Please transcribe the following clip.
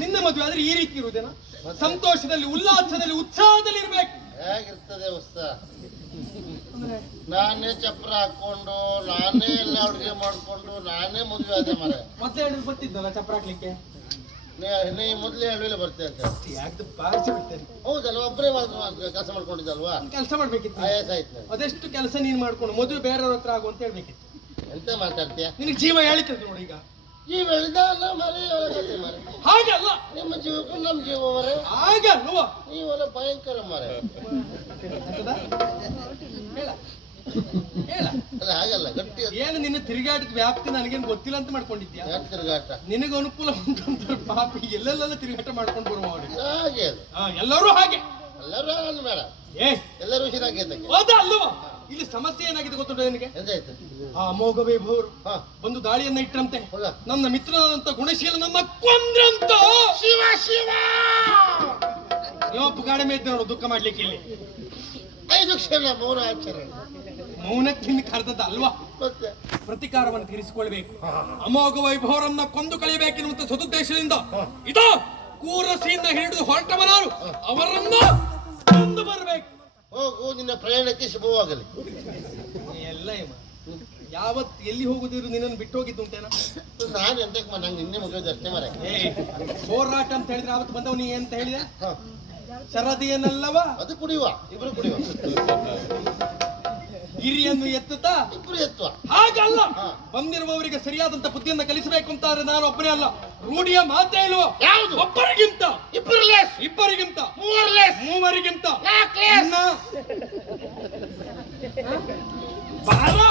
ನಿನ್ನ ಮದುವೆ ಆದ್ರೆ ಈ ರೀತಿ ಇರುವುದೇನಾ? ಸಂತೋಷದಲ್ಲಿ ಉಲ್ಲಾಸದಲ್ಲಿ ಉತ್ಸಾಹದಲ್ಲಿ ಇರ್ಬೇಕು. ಹೇಗಿರ್ತದೆ ಉಸ್ತ ನಾನೇ ಚಪ್ರ ಹಾಕೊಂಡು ನಾನೇ ಎಲ್ಲ ಅಡುಗೆ ಮಾಡ್ಕೊಂಡು ನಾನೇ ಮದುವೆ ಆದ ಮರೆ ಮತ್ತೆ ಬರ್ತಿದ್ದಲ್ಲ ಚಪ್ರ ಹಾಕ್ಲಿಕ್ಕೆ? ನೀ- ಮೊದಲೇ ಹೇಳುವಿಲ್ಲ ಬರ್ತೇನೆ ಅಂತ. ಯಾಕೆ ಬಾರಿಸಿ ಬಿಡ್ತೇನೆ. ಹೌದಲ್ಲ ಒಬ್ಬರೇ ಕೆಲಸ ಮಾಡ್ಕೊಂಡಿದ್ದಲ್ವಾ? ಕೆಲಸ ಮಾಡ್ಬೇಕಿತ್ತು. ಆಯ್ತು. ಅದೆಷ್ಟು ಕೆಲಸ ನೀನು ಮಾಡ್ಕೊಂಡು ಮೊದಲು ಬೇರೆಯವ್ರ ಹತ್ರ ಆಗು ಅಂತ ಹೇಳ್ಬೇಕಿತ್ತು. ಎಂತ ಮಾತಾಡ್ತೀಯ? ನಿನಗೆ ಜೀವ ಹೇಳಿತದೆ ನೋಡಿ ಈಗ. ಜೀವ ಹೇಳಿದಲ್ಲ ಮರಿ ಮರೆ. ಹಾಗಲ್ಲ ನಿಮ್ಮ ಜೀವಕ್ಕೂ ನಮ್ಮ ಜೀವ ಮರೆ. ಹಾಗಲ್ವ ನೀವೆಲ್ಲ ಭಯಂಕರ ಮರೆ. ಅಲ್ಲ ಹಾಗಲ್ಲ ಗಟ್ಟಿ ಏನು ನಿನ್ನ ತಿರುಗಾಟದ ವ್ಯಾಪ್ತಿ ನನಗೇನು ಗೊತ್ತಿಲ್ಲ ಅಂತ ಮಾಡ್ಕೊಂಡಿದ್ಯಾ? ಯಾಕೆ ತಿರುಗಾಟ? ನಿನಗೆ ಅನುಕೂಲ ಉಂಟಂತ ಪಾಪಿ ಎಲ್ಲೆಲ್ಲೆಲ್ಲ ತಿರುಗಾಟ ಮಾಡ್ಕೊಂಡು ಬರುವ ಹಾಗೆ ಅದು. ಆ, ಎಲ್ಲರೂ ಹಾಗೆ. ಎಲ್ಲರೂ ಹಾಗಲ್ಲ ಬೇಡ. ಏ. ಎಲ್ಲರೂ ಅಲ್ವಾ ಇಲ್ಲಿ ಸಮಸ್ಯೆ ಏನಾಗಿದೆ ಗೊತ್ತುಂಟ ನಿನಗೆ? ಎಂತಾಯ್ತು? ಆ ಅಮೋಘ ವೈಭವರು. ಹಾ. ಒಂದು ದಾಳಿಯನ್ನ ಇಟ್ರಂತೆ. ಹೌದಾ? ನನ್ನ ಮಿತ್ರನಾದಂತ ಗುಣಶೀಲ ನಮ್ಮ ಕೊಂದ್ರಂತ. ಶಿವ ಶಿವ! ಗಾಡಿ ಮೇಲೆ ನೋಡು ದುಃಖ ಮಾಡ್ಲಿಕ್ಕೆ ಇಲ್ಲಿ. ಐದು ಕ್ಷಣ ಮೌನ ಆಚರಣೆ. ಮೌನಕ್ಕಿಂತ ಕರೆದದ್ದು ಅಲ್ವಾ? ಮತ್ತೆ? ಪ್ರತಿಕಾರವನ್ನು ತೀರಿಸಿಕೊಳ್ಬೇಕು ಅಮೋಘ ವೈಭವರನ್ನ ಕೊಂದು ಕಳಿಬೇಕೆನ್ನುವಂತ ಸದುದ್ದೇಶದಿಂದ ಇದು ಕೂರಸಿಯಿಂದ ಹಿಡಿದು ಹೊರಟವನಾರು ಅವರನ್ನ ಕೊಂದು ಬರಬೇಕು. ಹೋಗು ನಿನ್ನ ಪ್ರಯಾಣಕ್ಕೆ ಶುಭವಾಗಲಿ ಎಲ್ಲ ಯಾವತ್ ಎಲ್ಲಿ ಹೋಗುದಿರು ನಿನ್ನನ್ನು ಬಿಟ್ಟು ಹೋಗಿದ್ದು ಉಂಟೇನ ನಾನು ಎಂತಕ್ಕೆ ನಂಗೆ ನಿನ್ನೆ ಮುಗಿಯೋದು ಅಷ್ಟೇ ಮರ. ಹೋರಾಟ ಅಂತ ಹೇಳಿದ್ರೆ ಅವತ್ತು ಬಂದವ ನೀ ಅಂತ ಹೇಳಿದೆ? ಹಾ ಶರದಿಯನ್ನಲ್ಲವ ಅದು ಕುಡಿಯುವ. ಇಬ್ರು ಕುಡಿಯುವ. ಗಿರಿಯನ್ನು ಎತ್ತುತ್ತಾ? ಇಬ್ರು ಎತ್ತುವ. ಹಾಗಲ್ಲ. ಬಂದಿರುವವರಿಗೆ ಸರಿಯಾದಂತ ಬುದ್ಧಿಯನ್ನ ಕಲಿಸಬೇಕು ಅಂತಾದ್ರೆ ನಾನು ಒಬ್ಬನೇ ಅಲ್ಲ. ರೂಢಿಯ ಮಾತೇ ಇಲ್ವೋ? ಯಾವುದು? ಒಬ್ಬರಿಗಿಂತ. ಇಬ್ಬರು ಲೇಸ್ ಇಬ್ಬರಿಗಿಂತ. ಮೂವರು ಲೇಸ್ ಮೂವರಿಗಿಂತ. ನಾಲ್ಕು ಲೇಸ್ ಇನ್ನ. ಬಾರ